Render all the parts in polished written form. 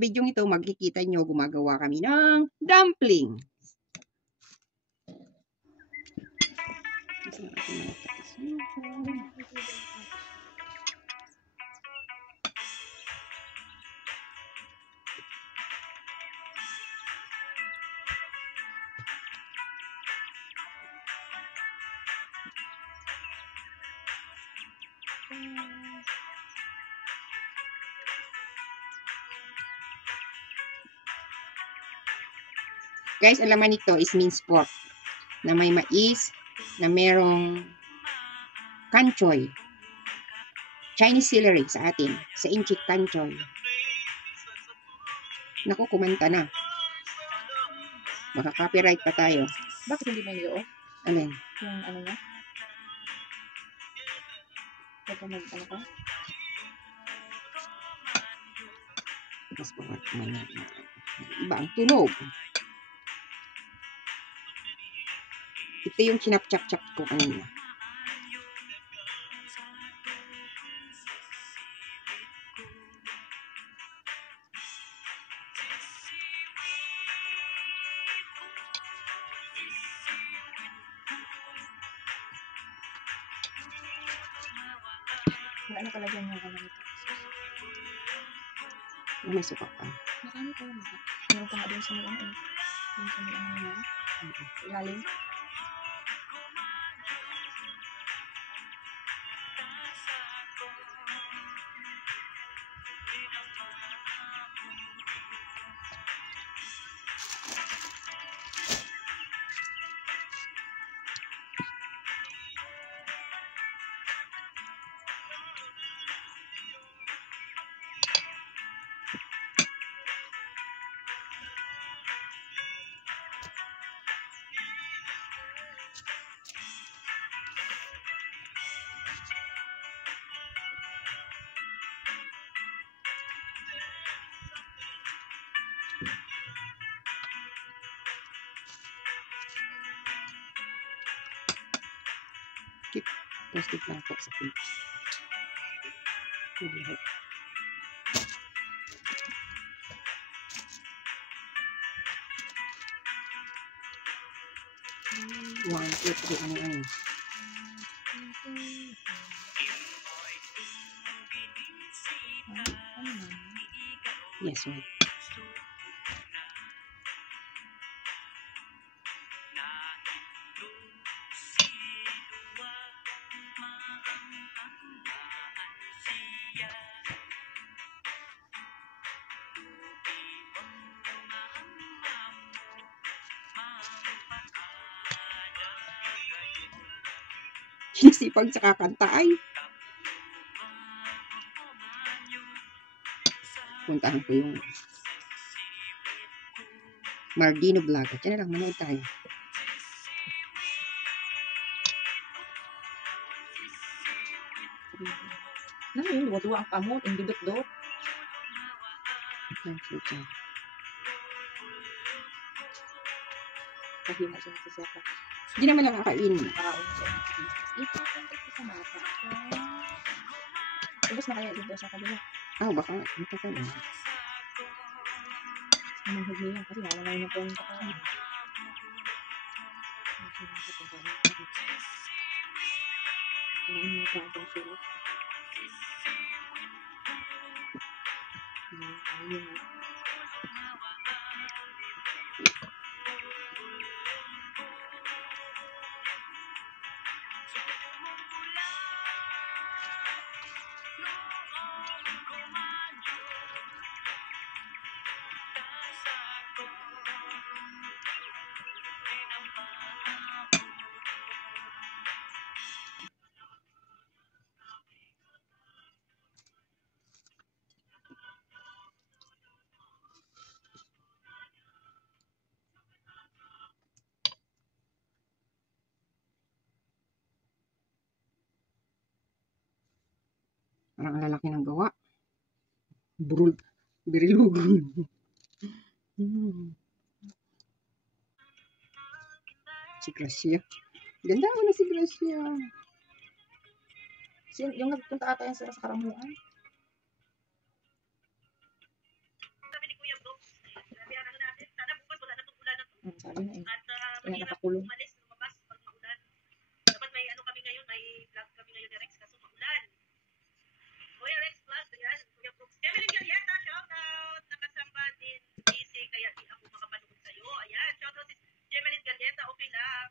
video ito, makikita nyo, gumagawa kami ng dumpling. Guys, ang laman nito is minced pork na may mais, na merong kanchoy, Chinese celery sa atin, sa inchik kanchoy. Naku, kumanta na. Baka copyright pa tayo. Bakit hindi may loo? Alin? Yung ano na? Ito ano ka? Mas bawat man. Iba ang tunog. Ito yung chinap-chap-chap ko kanina. Ano pala dyan yung ano nito? May suka pa. Marami pa yun. Meron pa nga doon sa mga ano. Doon sa mga ano yan. Ilalim. Keep plastic lang po sa page. One, two, three, ano. Yes, right. Sinisipag sa kakanta ay. Puntahan ko yung Mardino Vlog. Diyan na lang, manood tayo. Ano yun? Duwa-duwa ang kamot. Hindi dot-dot. Kasi mo siya nagsisapa. Hindi naman nakakainin. Nakakain siya. Ito sa mata. Ubus na kaya dito sa kabila. Baka. Ito ka na. Anong hugli yan? Kasi nawala yung phone ko. Kailangan mo pa ang sulit. Ayun. Parang ang lalaki ng gawa. Birilugon. Si Gracia. Ganda mo na si Gracia. Yung nagpunta ata yan sa karamuan. Sabi na eh. At Kaya mahirap nakakulong. umalis, lumabas pag maulan. Dapat may ano kami ngayon, may vlog kami ngayon ni Rex kaso maulan. Kuya Rex Vlog, ayan, Kuya Brooks. Jemeline Galieta, shout out. Nakasamba din busy kaya di ako makapanood sa'yo. Ayan, shout out si Jemeline Galieta, okay lang.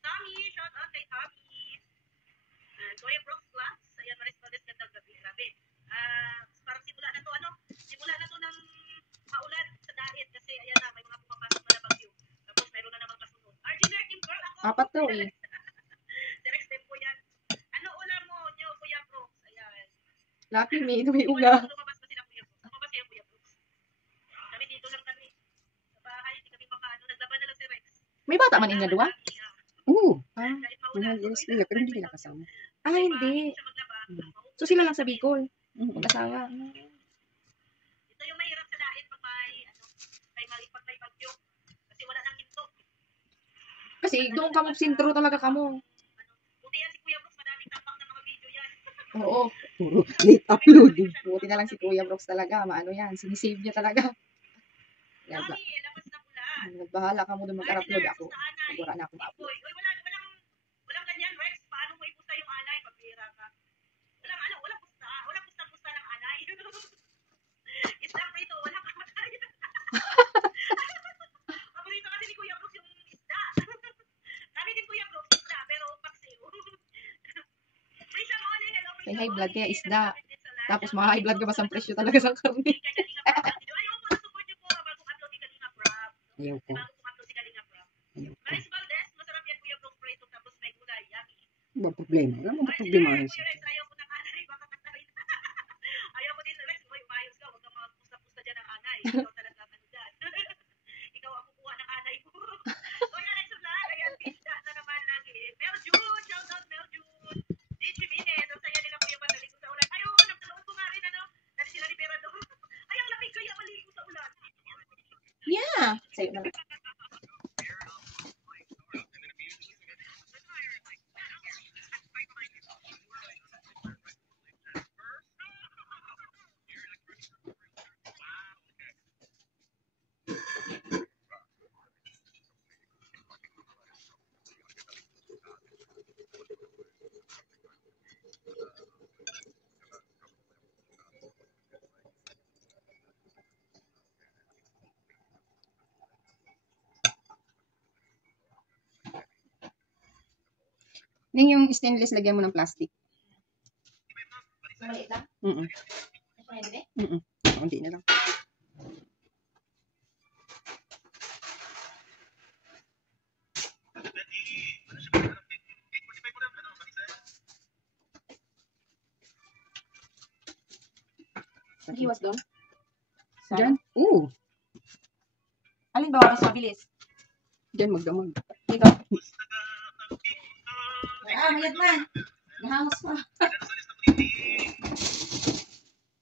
Tommy, shout out kay Tommy. Kuya Brooks Vlog, ayan, Maris Valdez, gandang gabi. Grabe. Parang simula na to, ano? Simula na to ng maulan sa dahit kasi ayan na, may mga pumapasok na na bagyo. Tapos mayroon na namang kasunod. RG Nerkin Girl, ako. 4 daw eh. Si Rex Tempo yan. Ano ulam mo, nyo, Kuya Brooks? Ayan. Lucky me, may uga. Lumabas pa sila Kuya Brooks. Lumabas kayo Kuya Brooks. Kami dito lang kami. Sa bahay, hindi kami makaano. Naglaban na lang si Rex. May bata man inyo duwa? Oo. Kahit Mga maulan. years nila, pero hindi nila kasama. Ah, hindi. Siya maglaba. So sila lang sa Bicol. Mm. Mag-asawa. Ito yung mahirap sa dait pag may bagyo. Kasi wala nang hinto. Kasi doon kamo sintro talaga kamo. Buti yan si Kuya Brooks, madaming tapak ng mga video yan. Oo. Puro late upload. Buti na lang si Kuya Brooks talaga. Maano yan. Sinisave niya talaga. Yan ba? Mami, labas na ulan. Nagbahala ka mo doon mag-upload ako. Sa anay. Wala na akong upload. Uy, walang ganyan, Rex. Paano mo ipusta yung anay? Pabira ka. Walang pusta. Walang pusta ng anay. Isda prito, wala ka makaya. Paborito kasi ni Kuya Brooks yung isda. Kami din Kuya Brooks, isda, pero paksiw. Prisha Mole, hello Prisha May high Mole. blood kaya isda. Nagkakapit din sa lahat. Tapos ma-high blood ka ba sa presyo talaga sa karne? Ayaw po, support niyo po bagong upload ni Kalinga Prab. Ayaw ko. Bagong upload si Kalinga Prab. Ayaw ko. Maris Valdez, masarap yan Kuya Brooks prito tapos may gulay. Yummy. Ba problema? Wala mong Ay, problema. Kuya Ayos. Rex, ayaw ko ng anay, baka katarin. Ayaw ko din, Rex, uy, umayos ka, huwag kang magpusta-pusta dyan ng anay. Ikaw talaga ano dyan. Ikaw ang kukuha ng anay mo. Kuya Rex, vlog, ayan, pizza na naman lagi. Mel June, shout out Mel June. DJ Minutes, ang saya nila kuya maligo sa ulan. Ayaw, nagtaloon ko nga rin, ano, dahil sila ni Berador. Ay, ang lamig kaya maligo sa ulan. Yeah. Sa'yo na lang. Ning yung stainless, lagyan mo ng plastic. Maliit lang? Mm-mm. Pwede? Mm-mm. Hindi na lang. Hiwas doon? Diyan? Oo. Alin ba mas mabilis? Diyan magdamag. Dito? Mayat man. Nahangos pa.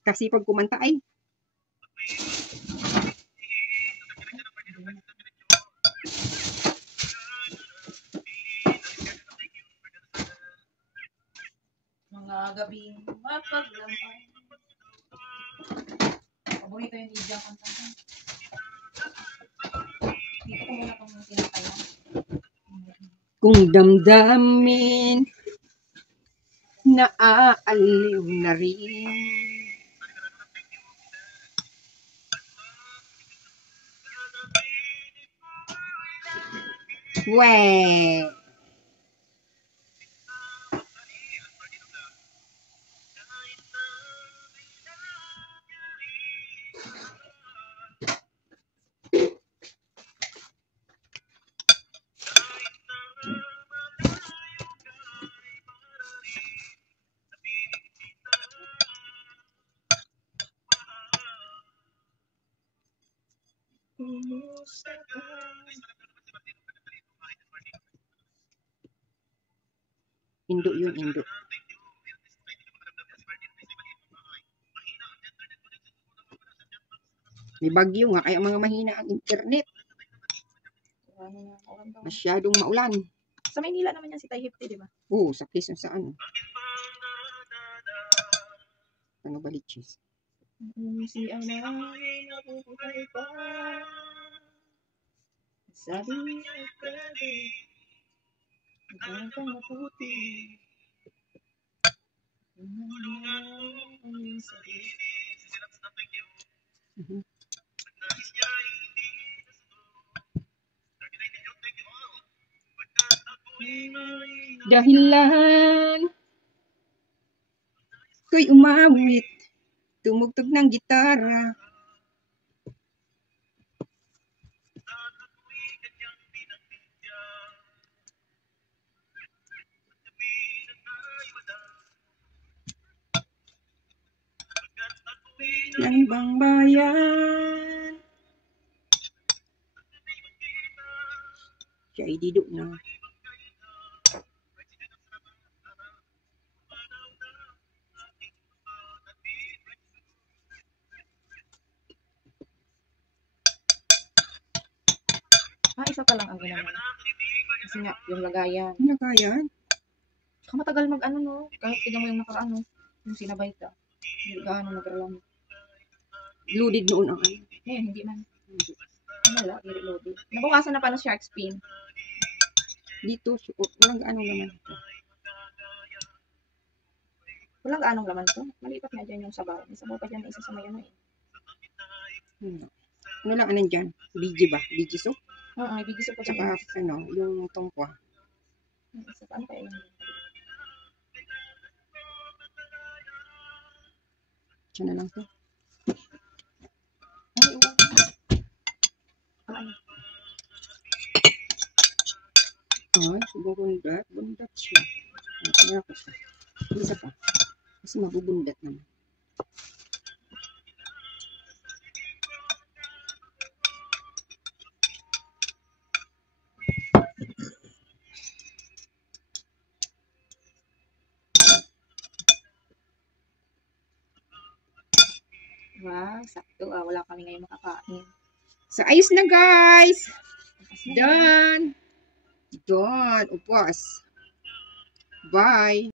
Kasi pag kumanta ay, Mga gabing mapaglamay. Paborito yung DJ ang kanta. Dito ko muna kung tinatayan. kung damdamin na aaliw na rin. Weh. Indo yun, Indo. May bagyo nga, kaya mga mahina ang internet. Masyadong maulan. Sa Maynila naman yan si Tayhipti, di ba? Oo, sa Quezon sa ano. Ano ba lichis? Si Amay nabubuhay pa Sabi niya, pwede. Ikaw kang maputi. Mhm. Dahilan ko'y umawit, tumugtog ng gitara. Ng ibang bayan. Siya ay dido na. Isa pa lang ang ginawa. Kasi nga, yung lagayan. Ano kaya? Saka matagal mag-ano, no? Kahit tignan mo yung nakaraan, no? Yung sinabay ka. Hindi gaano nag-alam. Loaded noon ang ano. Ngayon, hindi man. Wala, hindi loaded. Nabukasan na pa ng shark fin. Dito, walang gaano naman ito. Walang gaanong laman to. Malipat nga dyan yung sabaw. May sabaw pa dyan na isa sa may ano eh. Ano lang anan dyan? Biji ba? Biji soup? Oo, may bigis pa dyan. Tsaka ano, yung tongkwa. Isa pa, ano pa yun? Siya na lang to. Ay, oo. Ano? Ay, bundat. Bundat siya. Kaya ko siya. Isa pa. Kasi mabubundat naman. Wow, sakto. Wala kami ngayon makakain. So, ayos na guys! Tapos na. Done! Done! Upos! Bye!